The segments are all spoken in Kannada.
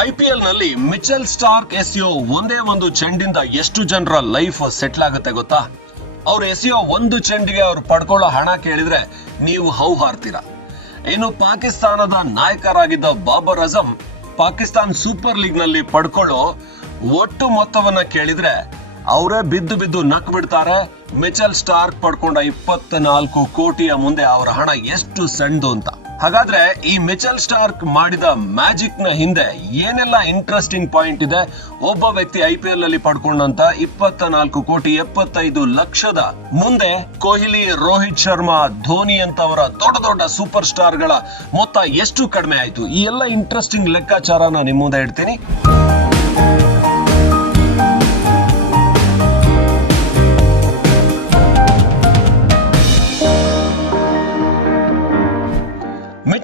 ಐ ಪಿ ಎಲ್ನಲ್ಲಿ ಮಿಚೆಲ್ ಸ್ಟಾರ್ಕ್ ಎಸ್ಇಒ ಒಂದೇ ಒಂದು ಚೆಂಡಿಂದ ಎಷ್ಟು ಜನರ ಲೈಫ್ ಸೆಟ್ಲ್ ಆಗುತ್ತೆ ಗೊತ್ತಾ? ಅವ್ರ ಎಸ್ಇಒ ಒಂದು ಚೆಂಡಿಗೆ ಅವ್ರು ಪಡ್ಕೊಳ್ಳೋ ಹಣ ಕೇಳಿದ್ರೆ ನೀವು ಹೌ ಹಾರ್ತೀರಾ ಇನ್ನು ಪಾಕಿಸ್ತಾನದ ನಾಯಕರಾಗಿದ್ದ ಬಾಬರ್ ಅಜಮ್ ಪಾಕಿಸ್ತಾನ್ ಸೂಪರ್ ಲೀಗ್ನಲ್ಲಿ ಪಡ್ಕೊಳ್ಳೋ ಒಟ್ಟು ಮೊತ್ತವನ್ನ ಕೇಳಿದ್ರೆ ಅವರೇ ಬಿದ್ದು ಬಿದ್ದು ನಕ್ ಬಿಡ್ತಾರೆ. ಮಿಚೆಲ್ ಸ್ಟಾರ್ಕ್ ಪಡ್ಕೊಂಡ ಇಪ್ಪತ್ನಾಲ್ಕು ಕೋಟಿಯ ಮುಂದೆ ಅವರ ಹಣ ಎಷ್ಟು ಸಣ್ಣದು ಅಂತ. ಹಾಗಾದ್ರೆ ಈ ಮಿಚಲ್ ಸ್ಟಾರ್ಕ್ ಮಾಡಿದ ಮ್ಯಾಜಿಕ್ನ ಹಿಂದೆ ಏನೆಲ್ಲ ಇಂಟ್ರೆಸ್ಟಿಂಗ್ ಪಾಯಿಂಟ್ ಇದೆ? ಒಬ್ಬ ವ್ಯಕ್ತಿ ಐ ಪಿ ಎಲ್ ಅಲ್ಲಿ ಪಡ್ಕೊಂಡಂತ ಇಪ್ಪತ್ತ ನಾಲ್ಕು ಕೋಟಿ ಎಪ್ಪತ್ತೈದು ಲಕ್ಷದ ಮುಂದೆ ಕೊಹ್ಲಿ, ರೋಹಿತ್ ಶರ್ಮಾ, ಧೋನಿ ಅಂತವರ ದೊಡ್ಡ ದೊಡ್ಡ ಸೂಪರ್ ಸ್ಟಾರ್ಗಳ ಮೊತ್ತ ಎಷ್ಟು ಕಡಿಮೆ ಆಯ್ತು? ಈ ಎಲ್ಲ ಇಂಟ್ರೆಸ್ಟಿಂಗ್ ಲೆಕ್ಕಾಚಾರನ ನಿಮ್ಮ ಮುಂದೆ ಇಡ್ತೀನಿ.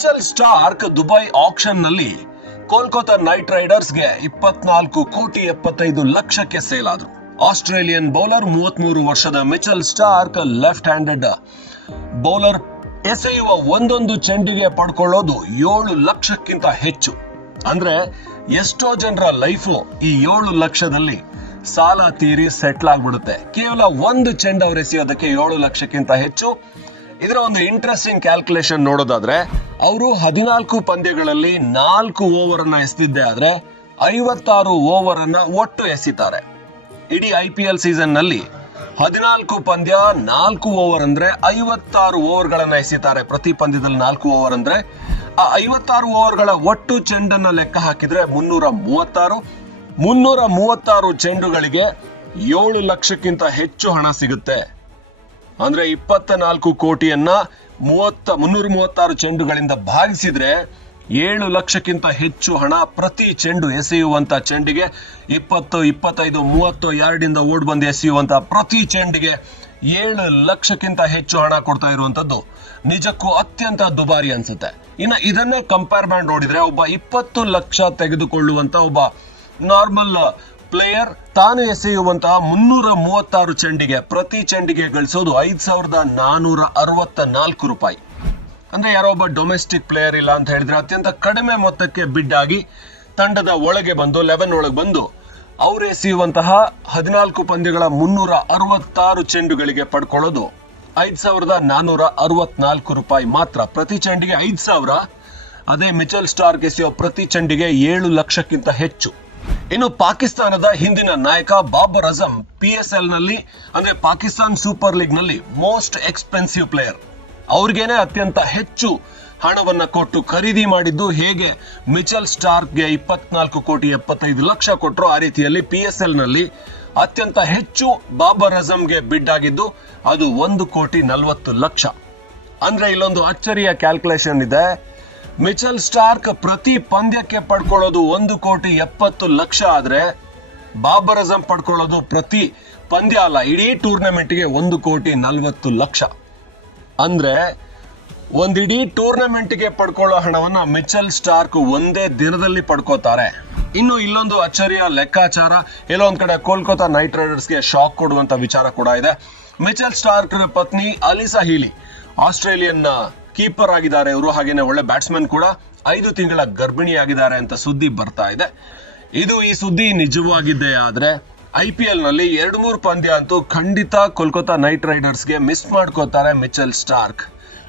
ಮಿಚೆಲ್ ಸ್ಟಾರ್ಕ್ ದುಬೈ ಆಕ್ಷನ್ನಲ್ಲಿ ಕೋಲ್ಕತಾ ನೈಟ್ ರೈಡರ್ಸ್ಗೆ ಇಪ್ಪತ್ನಾಲ್ಕು ಕೋಟಿ ಎಪ್ಪತ್ತೈದು ಲಕ್ಷಕ್ಕೆ ಸೇಲ್ ಆದ್ರು. ಆಸ್ಟ್ರೇಲಿಯನ್ ಬೌಲರ್ ಮೂವತ್ಮೂರು ವರ್ಷದ Mitchell Starc left handed bowler ಎಸೆಯುವ ಒಂದೊಂದು ಚೆಂಡಿಗೆ ಪಡ್ಕೊಳ್ಳೋದು ಏಳು ಲಕ್ಷಕ್ಕಿಂತ ಹೆಚ್ಚು. ಅಂದ್ರೆ ಎಷ್ಟೋ ಜನರ ಲೈಫು ಈ ಏಳು ಲಕ್ಷದಲ್ಲಿ ಸಾಲ ತೀರಿ ಸೆಟ್ಲ್ ಆಗ್ಬಿಡುತ್ತೆ. ಕೇವಲ ಒಂದು ಚೆಂಡ್ ಅವ್ರು ಎಸೆಯೋದಕ್ಕೆ ಏಳು ಲಕ್ಷಕ್ಕಿಂತ ಹೆಚ್ಚು. ಇದರ ಒಂದು ಇಂಟ್ರೆಸ್ಟಿಂಗ್ ಕ್ಯಾಲ್ಕುಲೇಷನ್ ನೋಡೋದಾದ್ರೆ, ಅವರು ಹದಿನಾಲ್ಕು ಪಂದ್ಯಗಳಲ್ಲಿ ನಾಲ್ಕು ಓವರ್ ಅನ್ನ ಎಸೆದಿದ್ದೆ ಆದ್ರೆ ಐವತ್ತಾರು ಓವರ್ ಅನ್ನ ಒಟ್ಟು ಎಸಿತಾರೆ ಇಡೀ ಐ ಪಿ ಎಲ್ ಸೀಸನ್ನಲ್ಲಿ ಹದಿನಾಲ್ಕು ಪಂದ್ಯ ನಾಲ್ಕು ಓವರ್ ಅಂದ್ರೆ ಐವತ್ತಾರು ಓವರ್ ಗಳನ್ನ ಎಸಿತಾರೆ ಪ್ರತಿ ಪಂದ್ಯದಲ್ಲಿ ನಾಲ್ಕು ಓವರ್ ಅಂದ್ರೆ, ಆ ಐವತ್ತಾರು ಓವರ್ಗಳ ಒಟ್ಟು ಚೆಂಡನ್ನ ಲೆಕ್ಕ ಹಾಕಿದ್ರೆ ಮುನ್ನೂರ ಮೂವತ್ತಾರು ಮುನ್ನೂರ ಮೂವತ್ತಾರು ಚೆಂಡುಗಳಿಗೆ ಏಳು ಲಕ್ಷಕ್ಕಿಂತ ಹೆಚ್ಚು ಹಣ ಸಿಗುತ್ತೆ. ಅಂದ್ರೆ ಇಪ್ಪತ್ತ ನಾಲ್ಕು ಕೋಟಿಯನ್ನ ಮೂವತ್ತ, ಮುನ್ನೂರ ಮೂವತ್ತಾರು ಚೆಂಡುಗಳಿಂದ ಭಾಗಿಸಿದ್ರೆ ಏಳು ಲಕ್ಷಕ್ಕಿಂತ ಹೆಚ್ಚು ಹಣ ಪ್ರತಿ ಚೆಂಡು ಎಸೆಯುವಂತ ಚೆಂಡಿಗೆ, ಇಪ್ಪತ್ತು, ಇಪ್ಪತ್ತೈದು, ಮೂವತ್ತು ಯಾರ್ಡಿಂದ ಓಡ್ ಬಂದು ಎಸೆಯುವಂತ ಪ್ರತಿ ಚೆಂಡಿಗೆ ಏಳು ಲಕ್ಷಕ್ಕಿಂತ ಹೆಚ್ಚು ಹಣ ಕೊಡ್ತಾ ಇರುವಂತದ್ದು. ನಿಜಕ್ಕೂ ಅತ್ಯಂತ ದುಬಾರಿ ಅನ್ಸುತ್ತೆ. ಇನ್ನ ಇದನ್ನೇ ಕಂಪೇರ್ ಮಾಡಿ ನೋಡಿದ್ರೆ ಒಬ್ಬ ಇಪ್ಪತ್ತು ಲಕ್ಷ ತೆಗೆದುಕೊಳ್ಳುವಂತ ಒಬ್ಬ ನಾರ್ಮಲ್ ಪ್ಲೇಯರ್ ತಾನು ಎಸೆಯುವಂತಹ ಮುನ್ನೂರ ಮೂವತ್ತಾರು ಚೆಂಡಿಗೆ ಪ್ರತಿ ಚೆಂಡಿಗೆ ಗಳಿಸೋದು ಐದ್ ಸಾವಿರದ ನಾನೂರ ಅರವತ್ತ ನಾಲ್ಕು ರೂಪಾಯಿ. ಅಂದ್ರೆ ಯಾರೋ ಒಬ್ಬ ಡೊಮೆಸ್ಟಿಕ್ ಪ್ಲೇಯರ್ ಇಲ್ಲ ಅಂತ ಹೇಳಿದ್ರೆ ಅತ್ಯಂತ ಕಡಿಮೆ ಮೊತ್ತಕ್ಕೆ ಬಿಡ್ ಆಗಿ ತಂಡದ ಒಳಗೆ ಬಂದು ಲೆವೆನ್ ಒಳಗೆ ಬಂದು ಅವರು ಎಸೆಯುವಂತಹ ಹದಿನಾಲ್ಕು ಪಂದ್ಯಗಳ ಮುನ್ನೂರ ಅರವತ್ತಾರು ಚೆಂಡುಗಳಿಗೆ ಪಡ್ಕೊಳ್ಳೋದು ಐದ್ ಸಾವಿರದ ನಾನೂರ ಅರವತ್ನಾಲ್ಕು ರೂಪಾಯಿ ಮಾತ್ರ. ಪ್ರತಿ ಚೆಂಡಿಗೆ ಐದ್ ಸಾವಿರ. ಅದೇ ಮಿಚಲ್ ಸ್ಟಾರ್ ಎಸೆಯೋ ಪ್ರತಿ ಚೆಂಡಿಗೆ ಏಳು ಲಕ್ಷಕ್ಕಿಂತ ಹೆಚ್ಚು. ಇನ್ನು ಪಾಕಿಸ್ತಾನದ ಹಿಂದಿನ ನಾಯಕ ಬಾಬರ್ ಅಜಂ ಪಿ ಎಸ್ ಎಲ್ನಲ್ಲಿ, ಅಂದ್ರೆ ಪಾಕಿಸ್ತಾನ್ ಸೂಪರ್ ಲೀಗ್ನಲ್ಲಿ ಮೋಸ್ಟ್ ಎಕ್ಸ್ಪೆನ್ಸಿವ್ ಪ್ಲೇಯರ್ ಅವ್ರಿಗೇನೆ ಅತ್ಯಂತ ಹೆಚ್ಚು ಹಣವನ್ನ ಕೊಟ್ಟು ಖರೀದಿ ಮಾಡಿದ್ದು ಹೇಗೆ? ಮಿಚೆಲ್ ಸ್ಟಾರ್ಕ್ಗೆ ಇಪ್ಪತ್ನಾಲ್ಕು ಕೋಟಿ ಎಪ್ಪತ್ತೈದು ಲಕ್ಷ ಕೊಟ್ಟರು ಆ ರೀತಿಯಲ್ಲಿ ಪಿ ಎಸ್ ಎಲ್ನಲ್ಲಿ ಅತ್ಯಂತ ಹೆಚ್ಚು ಬಾಬರ್ ಅಜಂಗೆ ಬಿಡ್ ಆಗಿದ್ದು, ಅದು ಒಂದು ಕೋಟಿ ನಲವತ್ತು ಲಕ್ಷ. ಅಂದ್ರೆ ಇಲ್ಲೊಂದು ಅಚ್ಚರಿಯ ಕ್ಯಾಲ್ಕುಲೇಷನ್ ಇದೆ. ಮಿಚೆಲ್ ಸ್ಟಾರ್ಕ್ ಪ್ರತಿ ಪಂದ್ಯಕ್ಕೆ ಪಡ್ಕೊಳ್ಳೋದು ಒಂದು ಕೋಟಿ ಎಪ್ಪತ್ತು ಲಕ್ಷ ಆದ್ರೆ ಬಾಬರ್ ಅಜಂ ಪಡ್ಕೊಳ್ಳೋದು ಪ್ರತಿ ಪಂದ್ಯ ಅಲ್ಲ, ಇಡೀ ಟೂರ್ನಮೆಂಟ್ಗೆ ಒಂದು ಕೋಟಿ ನಲವತ್ತು ಲಕ್ಷ. ಅಂದ್ರೆ ಒಂದಿಡೀ ಟೂರ್ನಮೆಂಟ್ಗೆ ಪಡ್ಕೊಳ್ಳೋ ಹಣವನ್ನ ಮಿಚೆಲ್ ಸ್ಟಾರ್ಕ್ ಒಂದೇ ದಿನದಲ್ಲಿ ಪಡ್ಕೋತಾರೆ. ಇನ್ನು ಇಲ್ಲೊಂದು ಅಚ್ಚರಿಯ ಲೆಕ್ಕಾಚಾರ, ಎಲ್ಲೋ ಒಂದ್ ಕಡೆ ಕೋಲ್ಕತಾ ನೈಟ್ ರೈಡರ್ಸ್ಗೆ ಶಾಕ್ ಕೊಡುವಂತ ವಿಚಾರ ಕೂಡ ಇದೆ. ಮಿಚೆಲ್ ಸ್ಟಾರ್ಕ್ ಪತ್ನಿ ಅಲಿಸಾ ಹೀಲಿ ಆಸ್ಟ್ರೇಲಿಯನ್ ಕೀಪರ್ ಆಗಿದ್ದಾರೆ ಇವರು, ಹಾಗೇನೆ ಒಳ್ಳೆ ಬ್ಯಾಟ್ಸ್ಮನ್ ಕೂಡ. ಐದು ತಿಂಗಳ ಗರ್ಭಿಣಿಯಾಗಿದ್ದಾರೆ ಅಂತ ಸುದ್ದಿ ಬರ್ತಾ ಇದೆ. ಇದು ಈ ಸುದ್ದಿ ನಿಜವಾಗಿದ್ದೇ ಆದ್ರೆ, ಐ ಪಿ ಎಲ್ನಲ್ಲಿ ಎರಡು ಮೂರು ಪಂದ್ಯ ಅಂತೂ ಖಂಡಿತ ಕೋಲ್ಕತ್ತಾ ನೈಟ್ ರೈಡರ್ಸ್ಗೆ ಮಿಸ್ ಮಾಡ್ಕೋತಾರೆ ಮಿಚಲ್ ಸ್ಟಾರ್ಕ್.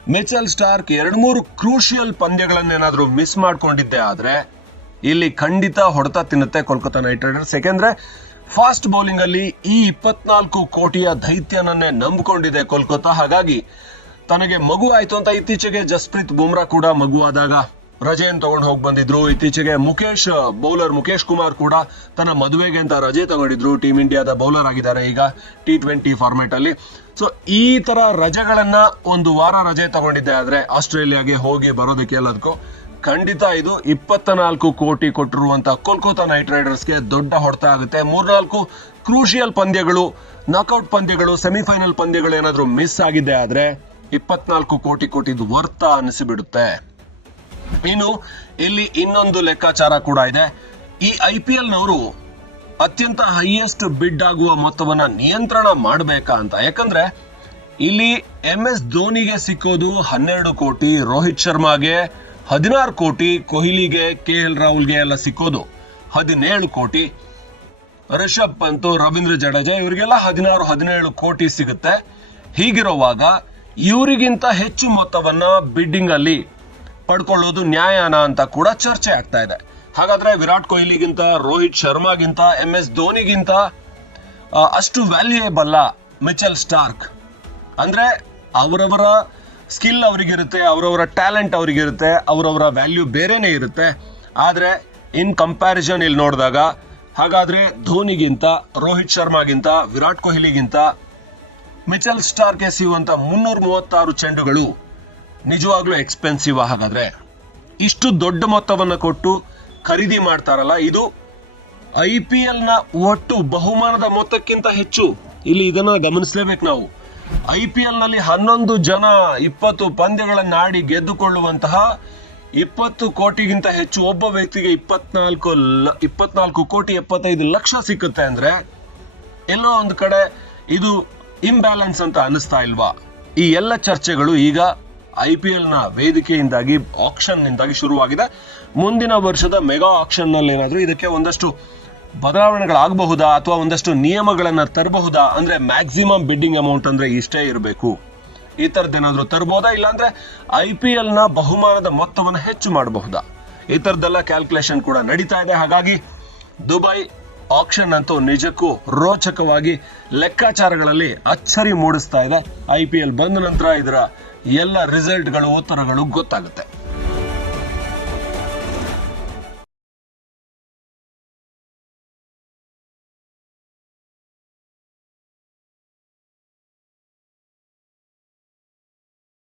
ಮಿಚಲ್ ಸ್ಟಾರ್ಕ್ ಎರಡು ಮೂರು ಕ್ರೂಷಿಯಲ್ ಪಂದ್ಯಗಳನ್ನೇನಾದ್ರೂ ಮಿಸ್ ಮಾಡ್ಕೊಂಡಿದ್ದೆ ಆದ್ರೆ, ಇಲ್ಲಿ ಖಂಡಿತ ಹೊಡೆತ ತಿನ್ನುತ್ತೆ ಕೋಲ್ಕತ್ತಾ ನೈಟ್ ರೈಡರ್ಸ್. ಯಾಕೆಂದ್ರೆ ಫಾಸ್ಟ್ ಬೌಲಿಂಗ್ ಅಲ್ಲಿ ಈ ಇಪ್ಪತ್ನಾಲ್ಕು ಕೋಟಿಯ ದೈತ್ಯನನ್ನೇ ನಂಬಿಕೊಂಡಿದೆ ಕೋಲ್ಕತ್ತಾ. ಹಾಗಾಗಿ ತನಗೆ ಮಗು ಆಯ್ತು ಅಂತ ಇತ್ತೀಚೆಗೆ ಜಸ್ಪ್ರೀತ್ ಬುಮ್ರಾ ಕೂಡ ಮಗುವಾದಾಗ ರಜೆಯನ್ನು ತಗೊಂಡು ಹೋಗಿ ಬಂದಿದ್ರು. ಇತ್ತೀಚೆಗೆ ಮುಖೇಶ್ ಬೌಲರ್ ಮುಖೇಶ್ ಕುಮಾರ್ ಕೂಡ ತನ್ನ ಮದುವೆಗೆ ಅಂತ ರಜೆ ತಗೊಂಡಿದ್ರು. ಟೀಮ್ ಇಂಡಿಯಾದ ಬೌಲರ್ ಆಗಿದ್ದಾರೆ ಈಗ ಟಿ ಟ್ವೆಂಟಿ ಫಾರ್ಮೆಟ್ ಅಲ್ಲಿ. ಸೊ ಈ ತರ ರಜೆಗಳನ್ನ ಒಂದು ವಾರ ರಜೆ ತಗೊಂಡಿದ್ದೆ ಆದ್ರೆ ಆಸ್ಟ್ರೇಲಿಯಾಗೆ ಹೋಗಿ ಬರೋದಕ್ಕೆ ಎಲ್ಲದಕ್ಕೂ ಖಂಡಿತ ಇದು ಇಪ್ಪತ್ತ ನಾಲ್ಕು ಕೋಟಿ ಕೊಟ್ಟಿರುವಂತ ಕೋಲ್ಕತ್ತಾ ನೈಟ್ ರೈಡರ್ಸ್ಗೆ ದೊಡ್ಡ ಹೊಡೆತ ಆಗುತ್ತೆ. ಮೂರ್ನಾಲ್ಕು ಕ್ರೂಷಿಯಲ್ ಪಂದ್ಯಗಳು ನಾಕ್ಔಟ್ ಪಂದ್ಯಗಳು ಸೆಮಿಫೈನಲ್ ಪಂದ್ಯಗಳು ಏನಾದರೂ ಮಿಸ್ ಆಗಿದೆ ಆದ್ರೆ ಇಪ್ಪತ್ನಾಲ್ಕು ಕೋಟಿ ಕೋಟಿದು ವರ್ತ ಅನಿಸಿಬಿಡುತ್ತೆ. ಇನ್ನು ಇಲ್ಲಿ ಇನ್ನೊಂದು ಲೆಕ್ಕಾಚಾರ ಕೂಡ ಇದೆ. ಈ ಐ ಪಿ ಎಲ್ನವರು ಅತ್ಯಂತ ಹೈಯೆಸ್ಟ್ ಬಿಡ್ ಆಗುವ ಮೊತ್ತವನ್ನ ನಿಯಂತ್ರಣ ಮಾಡಬೇಕಾ ಅಂತ. ಯಾಕಂದ್ರೆ ಇಲ್ಲಿ ಎಂ ಎಸ್ ಧೋನಿಗೆ ಸಿಕ್ಕೋದು ಹನ್ನೆರಡು ಕೋಟಿ, ರೋಹಿತ್ ಶರ್ಮಾಗೆ ಹದಿನಾರು ಕೋಟಿ, ಕೊಹ್ಲಿಗೆ, ಕೆ ಎಲ್ ರಾಹುಲ್ಗೆ ಎಲ್ಲ ಸಿಕ್ಕೋದು ಹದಿನೇಳು ಕೋಟಿ. ರಿಷಬ್ ಪಂತ್, ರವೀಂದ್ರ ಜಡೇಜಾ ಇವರಿಗೆಲ್ಲ ಹದಿನಾರು, ಹದಿನೇಳು ಕೋಟಿ ಸಿಗುತ್ತೆ. ಹೀಗಿರುವಾಗ ಇವರಿಗಿಂತ ಹೆಚ್ಚು ಮೊತ್ತವನ್ನ ಬಿಡ್ಡಿಂಗ್ ಅಲ್ಲಿ ಪಡ್ಕೊಳ್ಳೋದು ನ್ಯಾಯನ ಅಂತ ಕೂಡ ಚರ್ಚೆ ಆಗ್ತಾ ಇದೆ. ಹಾಗಾದ್ರೆ ವಿರಾಟ್ ಕೊಹ್ಲಿಗಿಂತ, ರೋಹಿತ್ ಶರ್ಮಾಗಿಂತ ಎಂ ಎಸ್ ಧೋನಿಗಿಂತ ಅಷ್ಟು ವ್ಯಾಲ್ಯೂಯೇಬಲ್ ಮಿಚೆಲ್ ಸ್ಟಾರ್ಕ್? ಅಂದ್ರೆ ಅವರವರ ಸ್ಕಿಲ್ ಅವರಿಗಿರುತ್ತೆ, ಅವರವರ ಟ್ಯಾಲೆಂಟ್ ಅವರಿಗಿರುತ್ತೆ, ಅವರವರ ವ್ಯಾಲ್ಯೂ ಬೇರೆನೇ ಇರುತ್ತೆ. ಆದ್ರೆ ಇನ್ ಕಂಪ್ಯಾರಿಸನ್ ಇಲ್ಲಿ ನೋಡಿದಾಗ, ಹಾಗಾದ್ರೆ ಧೋನಿಗಿಂತ, ರೋಹಿತ್ ಶರ್ಮಾಗಿಂತ, ವಿರಾಟ್ ಕೊಹ್ಲಿಗಿಂತ ಮಿಚೆಲ್ ಸ್ಟಾರ್ಗೆ ಸಿಗುವಂತ ಮುನ್ನೂರ ಮೂವತ್ತಾರು ಚೆಂಡುಗಳು ನಿಜವಾಗ್ಲೂ ಎಕ್ಸ್ಪೆನ್ಸಿವ್ ಹಾಗಾದ್ರೆ. ಇಷ್ಟು ದೊಡ್ಡ ಮೊತ್ತವನ್ನು ಕೊಟ್ಟು ಖರೀದಿ ಮಾಡ್ತಾರಲ್ಲ, ಇದು ಐ ಪಿ ಎಲ್ನ ಒಟ್ಟು ಬಹುಮಾನದ ಮೊತ್ತಕ್ಕಿಂತ ಹೆಚ್ಚು. ಇಲ್ಲಿ ಇದನ್ನ ಗಮನಿಸಲೇಬೇಕು ನಾವು. ಐ ಪಿ ಎಲ್ನಲ್ಲಿ ಹನ್ನೊಂದು ಜನ, ಇಪ್ಪತ್ತು ಪಂದ್ಯಗಳನ್ನ ಆಡಿ ಗೆದ್ದುಕೊಳ್ಳುವಂತಹ ಇಪ್ಪತ್ತು ಕೋಟಿಗಿಂತ ಹೆಚ್ಚು ಒಬ್ಬ ವ್ಯಕ್ತಿಗೆ ಇಪ್ಪತ್ನಾಲ್ಕು ಇಪ್ಪತ್ನಾಲ್ಕು ಕೋಟಿ ಎಪ್ಪತ್ತೈದು ಲಕ್ಷ ಸಿಕ್ಕುತ್ತೆ ಅಂದ್ರೆ, ಎಲ್ಲೋ ಒಂದು ಕಡೆ ಇದು ಇಂಬ್ಯಾಲೆನ್ಸ್ ಅಂತ ಅನಿಸ್ತಾ ಇಲ್ವಾ? ಈ ಎಲ್ಲ ಚರ್ಚೆಗಳು ಈಗ ಐ ಪಿ ಎಲ್ನ ವೇದಿಕೆಯಿಂದಾಗಿ ಆಕ್ಷನ್ ನಿಂದಾಗಿ ಶುರುವಾಗಿದೆ. ಮುಂದಿನ ವರ್ಷದ ಮೆಗಾ ಆಕ್ಷನ್ನಲ್ಲಿ ಏನಾದರೂ ಇದಕ್ಕೆ ಒಂದಷ್ಟು ಬದಲಾವಣೆಗಳಾಗಬಹುದಾ? ಅಥವಾ ಒಂದಷ್ಟು ನಿಯಮಗಳನ್ನ ತರಬಹುದಾ? ಅಂದ್ರೆ ಮ್ಯಾಕ್ಸಿಮಮ್ ಬಿಡ್ಡಿಂಗ್ ಅಮೌಂಟ್ ಅಂದ್ರೆ ಇಷ್ಟೇ ಇರಬೇಕು. ಈ ತರದ್ದೇನಾದ್ರೂ ತರಬಹುದಾ ಇಲ್ಲಾಂದ್ರೆ ಐ ಪಿ ಎಲ್ನ ಬಹುಮಾನದ ಮೊತ್ತವನ್ನು ಹೆಚ್ಚು ಮಾಡಬಹುದಾ? ಈ ತರದ್ದೆಲ್ಲ ಕ್ಯಾಲ್ಕುಲೇಷನ್ ಕೂಡ ನಡೀತಾ ಇದೆ. ಹಾಗಾಗಿ ದುಬೈ ಆಕ್ಷನ್ ಅಂತೂ ನಿಜಕ್ಕೂ ರೋಚಕವಾಗಿ ಲೆಕ್ಕಾಚಾರಗಳಲ್ಲಿ ಅಚ್ಚರಿ ಮೂಡಿಸ್ತಾ ಇದೆ. ಐ ಪಿ ಎಲ್ ಬಂದ ನಂತರ ಇದರ ಎಲ್ಲ ರಿಸಲ್ಟ್ಗಳು ಉತ್ತರಗಳು ಗೊತ್ತಾಗುತ್ತೆ.